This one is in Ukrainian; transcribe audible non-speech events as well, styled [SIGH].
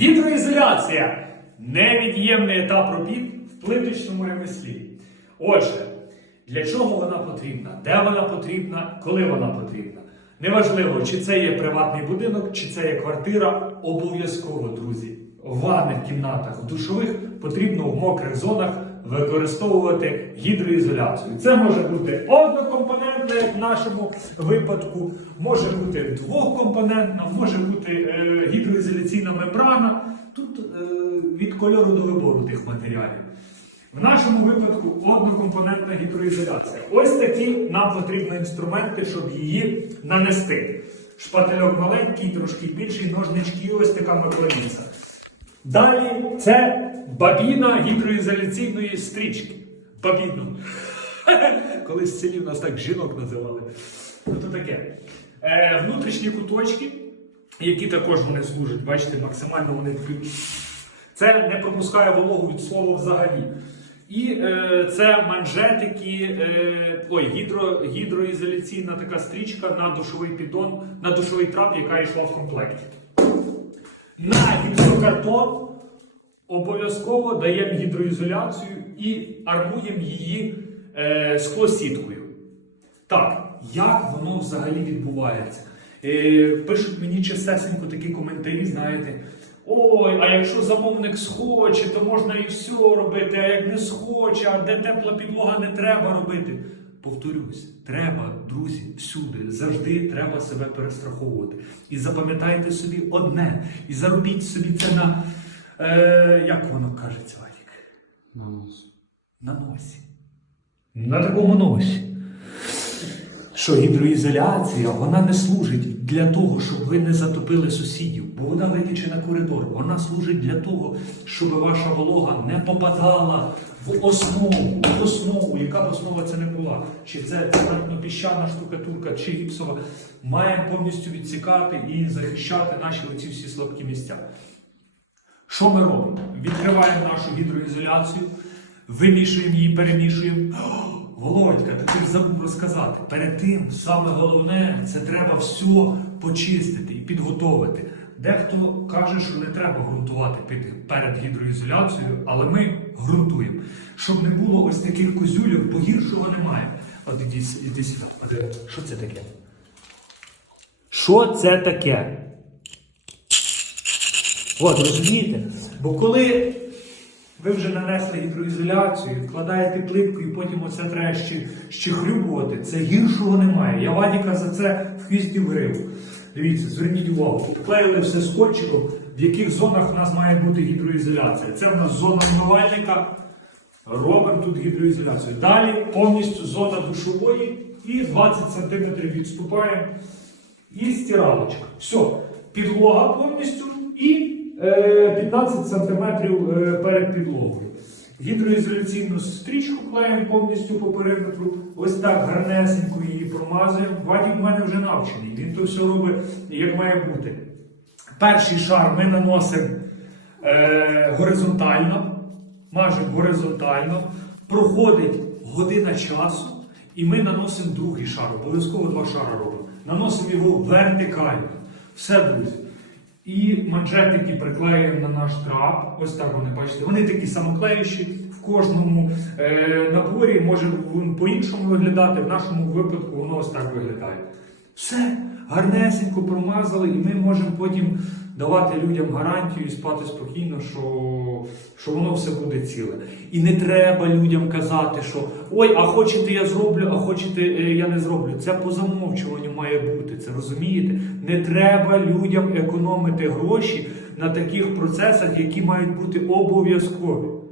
Гідроізоляція невід'ємний етап робіт в плиточному ремеслі. Отже, для чого вона потрібна? Де вона потрібна, коли вона потрібна? Неважливо, чи це є приватний будинок, чи це є квартира. Обов'язково, друзі, в ванних кімнатах, в душових потрібно в мокрих зонах використовувати гідроізоляцію. Це може бути однокомпонентна, як в нашому випадку, може бути двокомпонентна, може бути е, гідроізоляційна мембрана. Тут е, від кольору до вибору тих матеріалів. В нашому випадку однокомпонентна гідроізоляція. Ось такі нам потрібні інструменти, щоб її нанести. Шпательок маленький, трошки більший, ножнички, ось така макланіця. Далі це бабіна гідроізоляційної стрічки. Бабіну. [LAUGHS] Колись селі в нас так жінок називали. Ну то таке. Е, внутрішні куточки, які також вони служать, бачите, максимально вони такі. Це не пропускає вологу від слова взагалі. І е, це манжетики, е, ой, гідро, гідроізоляційна така стрічка на душовий піддон, на душовий трап, яка йшла в комплекті. На гіпсокартон обов'язково даємо гідроізоляцію і армуємо її е, склосіткою. Так, як воно взагалі відбувається? Е, пишуть мені чистесенько такі коментарі, знаєте. Ой, а якщо замовник схоче, то можна і все робити, а як не схоче, а де тепла підлога не треба робити. Повторюсь, треба, друзі, всюди, завжди треба себе перестраховувати. І запам'ятайте собі одне, і заробіть собі це на, е, як воно кажеться, Валік? На нос. На носі. На такому носі. Що гідроізоляція вона не служить для того, щоб ви не затопили сусідів, бо вона витіче на коридор. Вона служить для того, щоб ваша волога не попадала в основу, в основу, яка б основа це не була. Чи це цементно-піщана штукатурка, чи гіпсова, має повністю відсікати і захищати наші оці всі слабкі місця. Що ми робимо? Відкриваємо нашу гідроізоляцію, вимішуємо її, перемішуємо. Володька, ти ж забув розказати. Перед тим саме головне це треба все почистити і підготовити. Дехто каже, що не треба ґрунтувати під, перед гідроізоляцією, але ми ґрунтуємо. Щоб не було ось таких козюлів, бо гіршого немає. От іди сюди. Що це таке? Що це таке? От, розумієте? Бо коли ви вже нанесли гідроізоляцію, вкладаєте плитку і потім оце треба ще, ще хрюбувати, це гіршого немає. Я Вадіка за це в хвісті грив. Дивіться, зверніть увагу. Вклеїли все скотчиком, в яких зонах в нас має бути гідроізоляція. Це в нас зона вмивальника. Робимо тут гідроізоляцію. Далі повністю зона душової і 20 см відступаємо. І стиралочка. Все, підлога повністю 15 см е, перед підлогою. Гідроізоляційну стрічку клеїмо повністю по периметру. Ось так гарнесенько її промазуємо. Вадік в мене вже навчений. Він то все робить, як має бути. Перший шар ми наносимо е, горизонтально, мажемо горизонтально, проходить година часу, і ми наносимо другий шар. Обов'язково два шари робимо. Наносимо його вертикально. Все, друзі. І манжетики приклеюємо на наш трап. Ось так вони бачите. Вони такі самоклеючі. В кожному е, наборі може по-іншому виглядати. В нашому випадку воно ось так виглядає. Все, гарнесенько промазали, і ми можемо потім давати людям гарантію і спати спокійно, що, що воно все буде ціле. І не треба людям казати, що ой, а хочете я зроблю, а хочете е, я не зроблю. Це по замовчуванню має бути. Це розумієте? Не треба людям економити гроші на таких процесах, які мають бути обов'язкові.